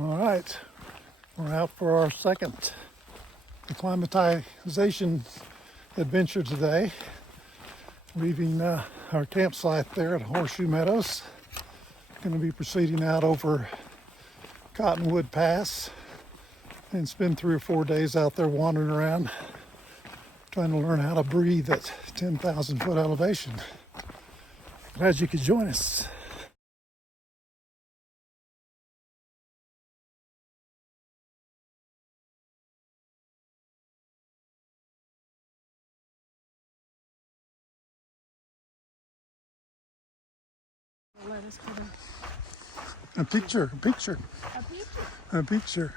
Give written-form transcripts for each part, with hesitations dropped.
All right, we're out for our second acclimatization adventure today, leaving our campsite there at Horseshoe Meadows. Going to be proceeding out over Cottonwood Pass and spend 3 or 4 days out there wandering around, trying to learn how to breathe at 10,000 foot elevation. Glad you could join us. Let us get A picture. a picture. A picture.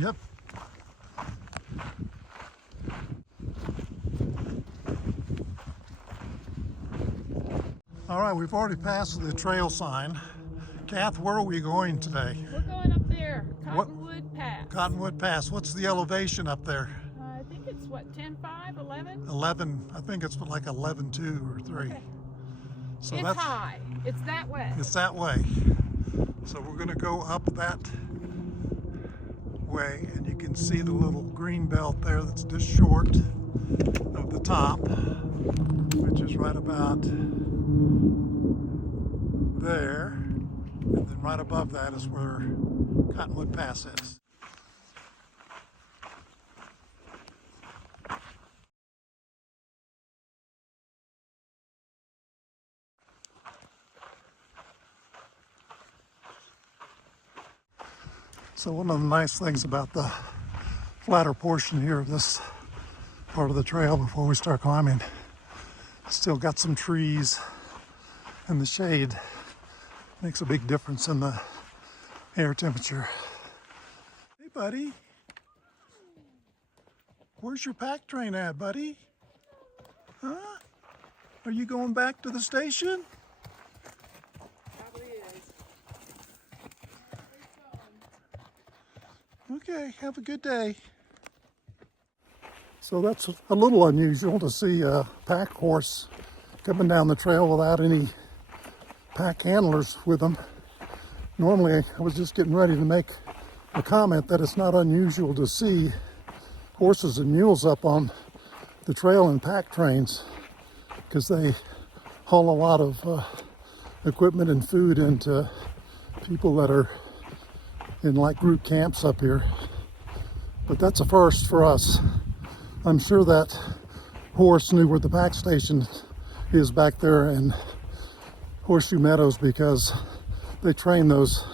Yep. All right, we've already passed the trail sign. Kath, where are we going today? We're going up there, Cottonwood Pass. Cottonwood Pass. What's the elevation up there? I think it's what, 10.5, 11? 11. I think it's like 11.2 or 3. Okay. So It's that's high. It's that way. It's that way. So we're going to go up that way, and you can see the little green belt there that's just short of the top, which is right about there. And then right above that is where Cottonwood Pass is. So one of the nice things about the flatter portion here of this part of the trail before we start climbing, still got some trees, and the shade makes a big difference in the air temperature. Hey buddy, where's your pack train at, buddy? Huh? Are you going back to the station? Probably is. Okay, have a good day. So that's a little unusual to see a pack horse coming down the trail without any pack handlers with them. Normally, I was just getting ready to make a comment that it's not unusual to see horses and mules up on the trail in pack trains, because they haul a lot of equipment and food into people that are in like group camps up here. But that's a first for us. I'm sure that horse knew where the pack station is back there in Horseshoe Meadows, because they train those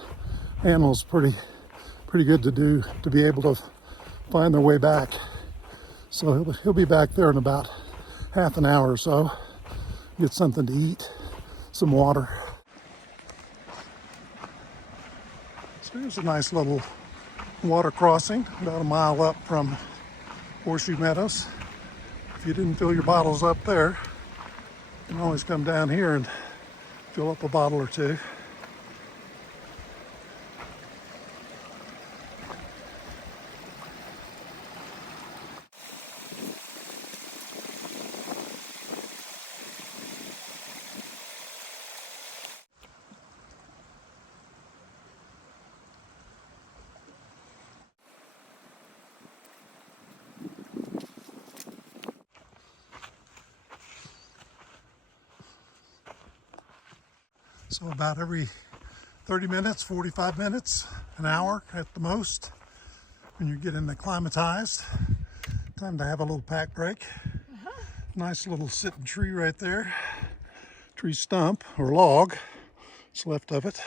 animals pretty good to be able to find their way back. So he'll be back there in about half an hour or so. Get something to eat, some water. So here's a nice little water crossing about a mile up from Horseshoe Meadows. If you didn't fill your bottles up there, you can always come down here and fill up a bottle or two. So about every 30 minutes, 45 minutes, an hour at the most, when you're getting acclimatized, time to have a little pack break. Nice little sitting tree right there. Tree stump or log, what's left of it.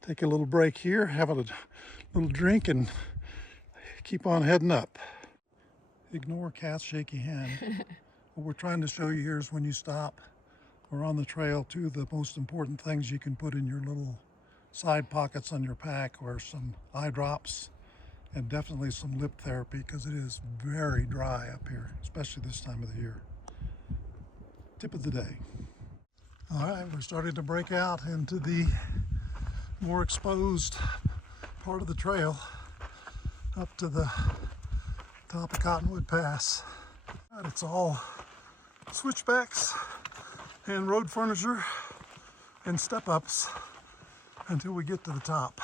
Take a little break here, have a little drink, and keep on heading up. Ignore Kath's shaky hand. What we're trying to show you here is when you stop or on the trail, two of the most important things you can put in your little side pockets on your pack are some eye drops and definitely some lip therapy, because it is very dry up here, especially this time of the year. Tip of the day. All right, we're starting to break out into the more exposed part of the trail up to the top of Cottonwood Pass. It's all switchbacks and road furniture and step-ups until we get to the top.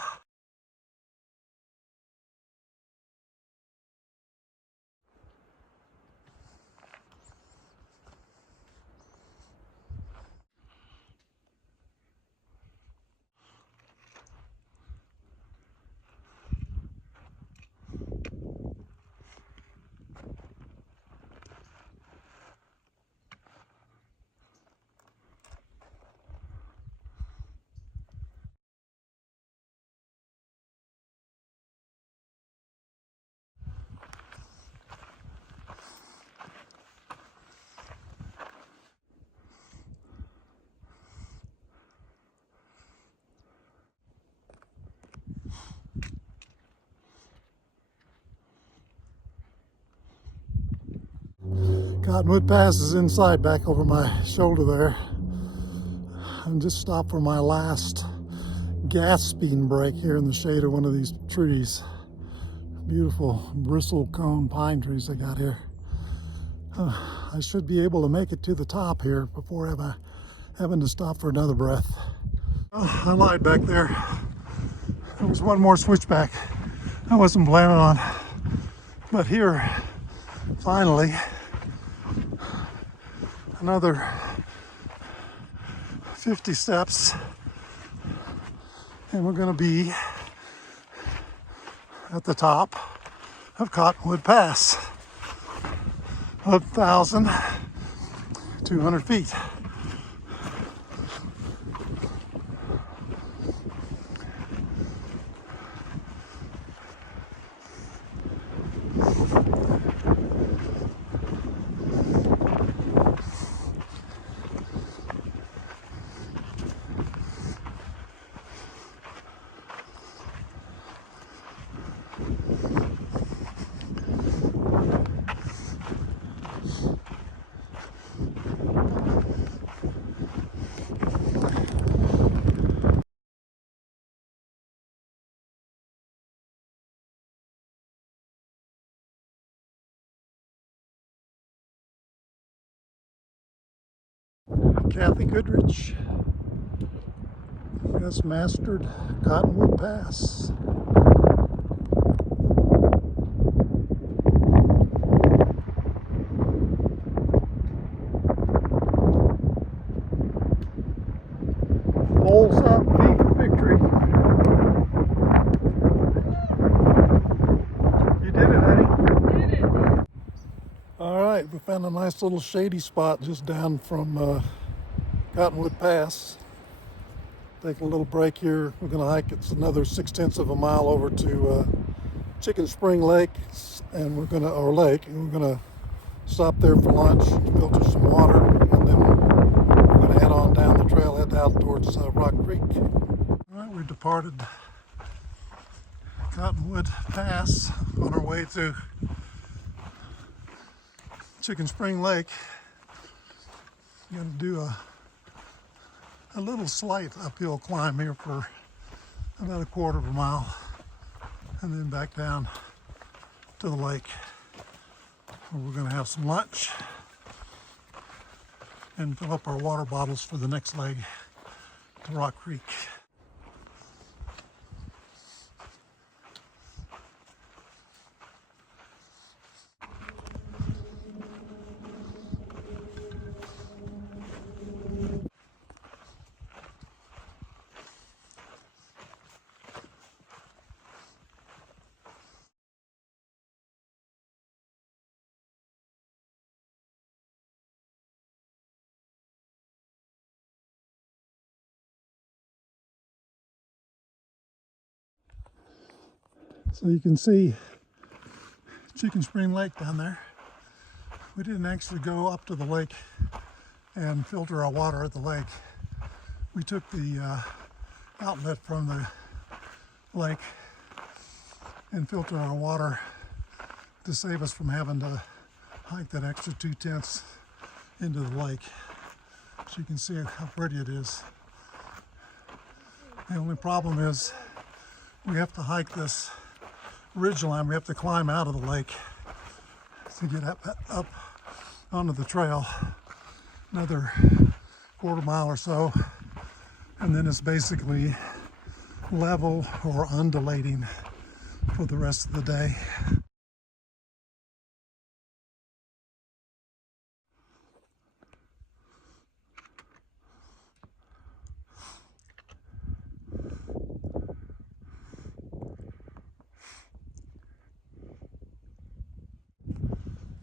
Cottonwood Pass is in sight back over my shoulder there. I'm just stopped for my last gas speed break here in the shade of one of these trees. Beautiful bristle cone pine trees I got here. I should be able to make it to the top here before having to stop for another breath. Oh, I lied back there. There was one more switchback I wasn't planning on. But here, finally, another 50 steps, and we're going to be at the top of Cottonwood Pass, 1,200 feet. Kathy Goodrich has mastered Cottonwood Pass. Bowls up, V for victory. You did it, Eddie. Did it. All right, we found a nice little shady spot just down from Cottonwood Pass. Taking a little break here. We're going to hike. It's another 6/10 of a mile over to Chicken Spring Lake, and we're going to stop there for lunch, filter some water, and then we're going to head on down the trail, head out towards Rock Creek. All right, we departed Cottonwood Pass on our way to Chicken Spring Lake. I'm going to do a little slight uphill climb here for about a quarter of a mile, and then back down to the lake where we're going to have some lunch and fill up our water bottles for the next leg to Rock Creek. So you can see Chicken Spring Lake down there. We didn't actually go up to the lake and filter our water at the lake. We took the outlet from the lake and filtered our water to save us from having to hike that extra 2/10 into the lake. So you can see how pretty it is. The only problem is we have to hike this ridge line. We have to climb out of the lake to get up onto the trail, another quarter mile or so, And then it's basically level or undulating for the rest of the day.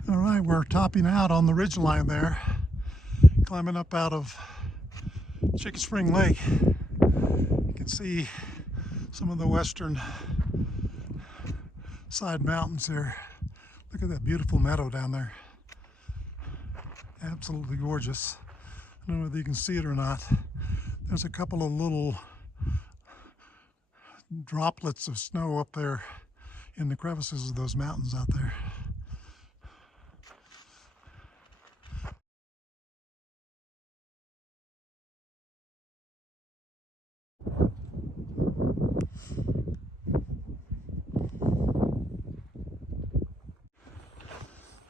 All right, we're topping out on the ridge line there, climbing up out of Chicken Spring Lake. You can see some of the western side mountains here. Look at that beautiful meadow down there. Absolutely gorgeous. I don't know whether you can see it or not. There's a couple of little droplets of snow up there in the crevices of those mountains out there.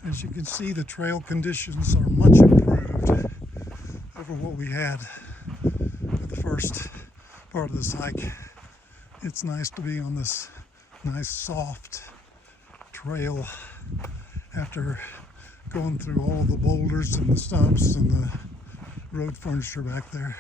As you can see, the trail conditions are much improved over what we had for the first part of this hike. It's nice to be on this nice soft trail after going through all of the boulders and the stumps and the road furniture back there.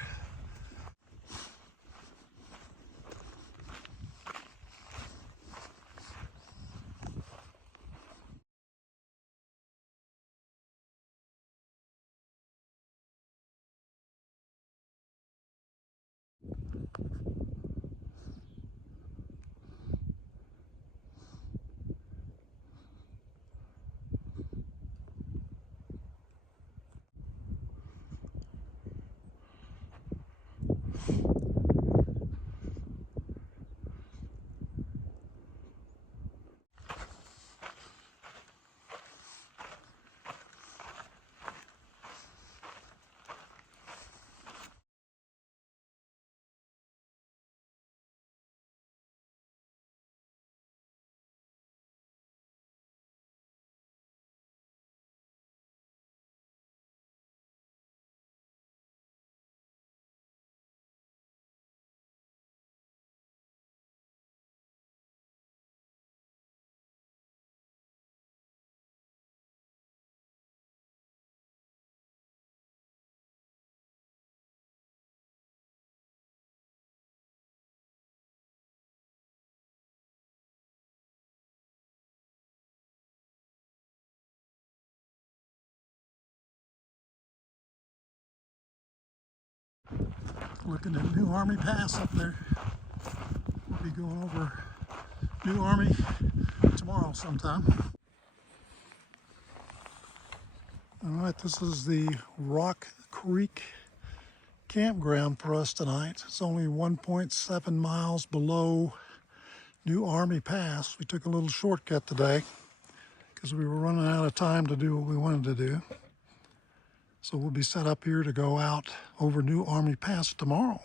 Looking at New Army Pass up there. We'll be going over New Army tomorrow sometime. All right, this is the Rock Creek campground for us tonight. It's only 1.7 miles below New Army Pass. We took a little shortcut today because we were running out of time to do what we wanted to do. So we'll be set up here to go out over New Army Pass tomorrow.